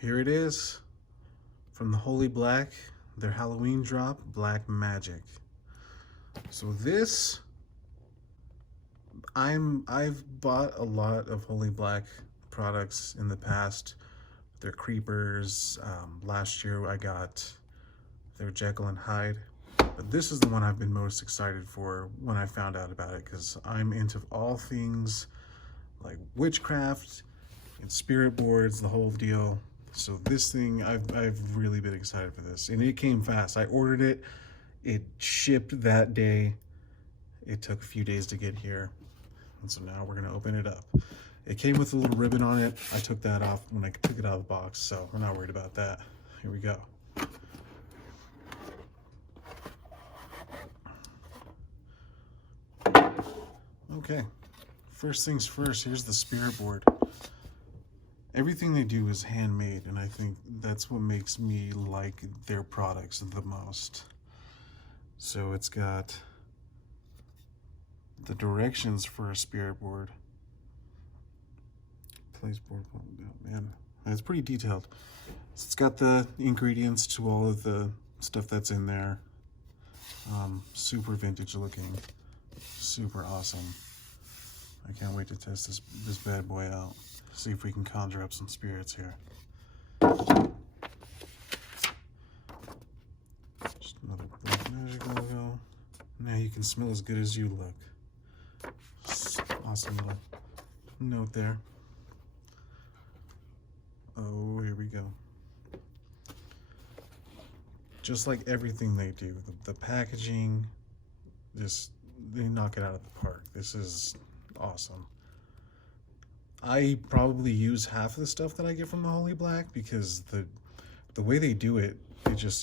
Here it is from the Holy Black, their Halloween drop, Black Magic. So this, I've bought a lot of Holy Black products in the past. Their creepers. Last year I got their Jekyll and Hyde. But this is the one I've been most excited for when I found out about it, because I'm into all things like witchcraft and spirit boards, the whole deal. So this thing, I've really been excited for this. And it came fast. I ordered it. It shipped that day. It took a few days to get here. And so now we're going to open it up. It came with a little ribbon on it. I took that off when I took it out of the box, so we're not worried about that. Here we go. Okay, first things first, here's the spirit board. Everything they do is handmade, and I think that's what makes me like their products the most. So it's got the directions for a spirit board. Place board, oh man, it's pretty detailed. So it's got the ingredients to all of the stuff that's in there. Super vintage looking, super awesome. I can't wait to test this bad boy out. See if we can conjure up some spirits here. Just another Black Magic logo. Now you can smell as good as you look. Awesome little note there. Oh, here we go. Just like everything they do, the packaging, they knock it out of the park. This is awesome. I probably use half of the stuff that I get from the Holy Black, because the way they do it,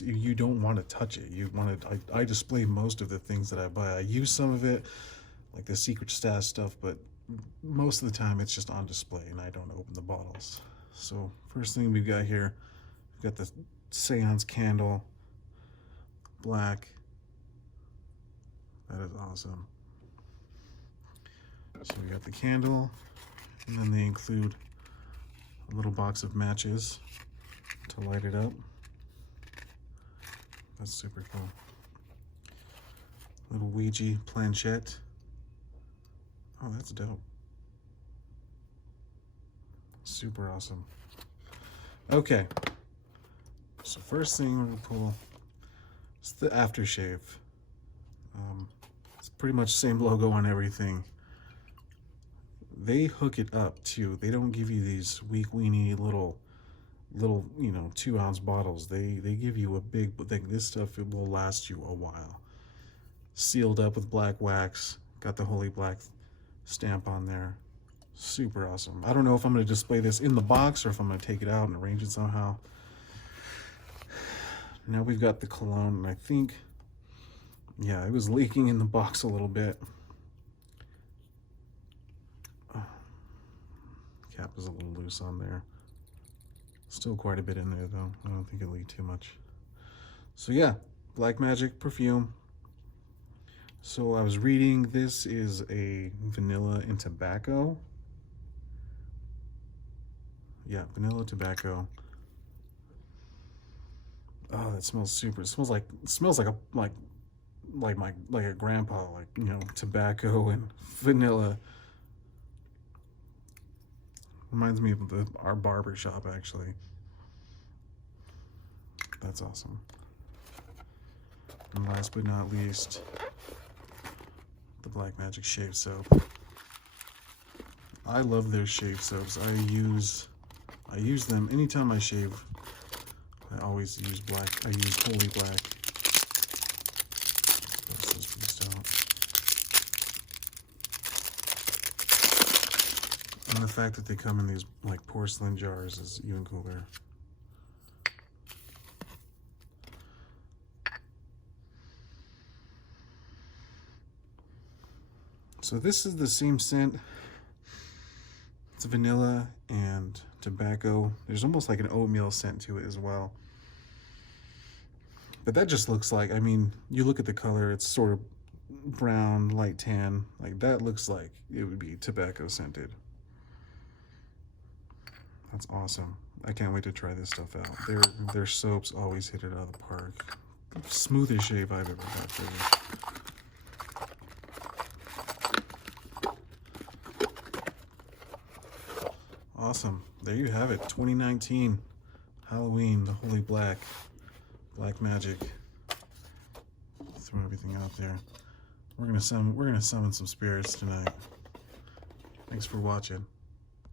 you don't want to touch it. You want to. I display most of the things that I buy. I use some of it, like the Secret Stash stuff, but most of the time it's just on display and I don't open the bottles. So first thing we've got here, we've got the Seance candle, black. That is awesome. So we got the candle, and then they include a little box of matches to light it up. That's super cool. Little Ouija planchette. Oh, that's dope. Super awesome. Okay. So first thing we're gonna pull is the aftershave. It's pretty much the same logo on everything. They hook it up too. They don't give you these weeny little 2-ounce bottles. They give you a big thing. This stuff, it will last you a while. Sealed up with black wax. Got the Holy Black stamp on there. Super awesome. I don't know if I'm going to display this in the box or if I'm going to take it out and arrange it somehow. Now we've got the cologne, and I think, yeah, it was leaking in the box a little bit. Cap is a little loose on there. Still quite a bit in there though. I don't think it leaked too much. So yeah, Black Magic perfume. So I was reading, this is a vanilla and tobacco. Yeah, vanilla tobacco. Oh, that smells super. It smells like a grandpa, tobacco and vanilla. Reminds me of our barber shop, actually. That's awesome. And last but not least, the Black Magic shave soap. I love their shave soaps. I use them anytime I shave. I always use I use Holy Black. That's this piece out. And the fact that they come in these like porcelain jars is even cooler. So this is the same scent. It's vanilla and tobacco. There's almost like an oatmeal scent to it as well. But that just looks like, I mean, you look at the color, it's sort of brown, light tan. Like that looks like it would be tobacco scented. That's awesome. I can't wait to try this stuff out. Their soaps always hit it out of the park. Smoothest shave I've ever had for you. Awesome. There you have it. 2019 Halloween, the Holy Black Magic. Throw everything out there. We're gonna summon some spirits tonight. Thanks for watching.